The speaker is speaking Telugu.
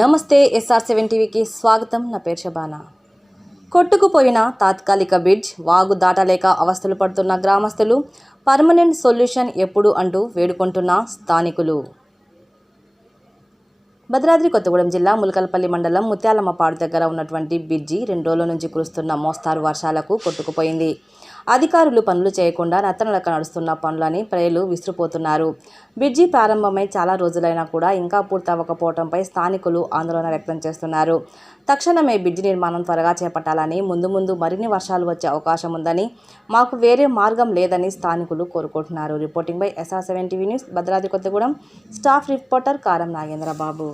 నమస్తే SR7 టీవీకి స్వాగతం. నా పేరు శబానా. కొట్టుకుపోయిన తాత్కాలిక బ్రిడ్జ్, వాగు దాటలేక అవస్థలు పడుతున్న గ్రామస్తులు, పర్మనెంట్ సొల్యూషన్ ఎప్పుడు అంటూ వేడుకుంటున్న స్థానికులు. భద్రాద్రి కొత్తగూడెం జిల్లా ములకలపల్లి మండలం ముత్యాలమ్మపాడు దగ్గర ఉన్నటువంటి బ్రిడ్జి 2 రోజుల నుంచి కురుస్తున్న మోస్తారు వర్షాలకు కొట్టుకుపోయింది. అధికారులు పనులు చేయకుండా నత్తనడక నడుస్తున్న పనులని ప్రజలు విసిరిపోతున్నారు. బ్రిడ్జి ప్రారంభమై చాలా రోజులైనా కూడా ఇంకా పూర్తవ్వకపోవడంపై స్థానికులు ఆందోళన వ్యక్తం చేస్తున్నారు. తక్షణమే బ్రిడ్జి నిర్మాణం త్వరగా చేపట్టాలని, ముందు మరిన్ని వర్షాలు వచ్చే అవకాశం ఉందని, మాకు వేరే మార్గం లేదని స్థానికులు కోరుకుంటున్నారు. Reporting by SR7 TV news, Bhadradri Kothagudem. Staff reporter కారం నాగేంద్రబాబు.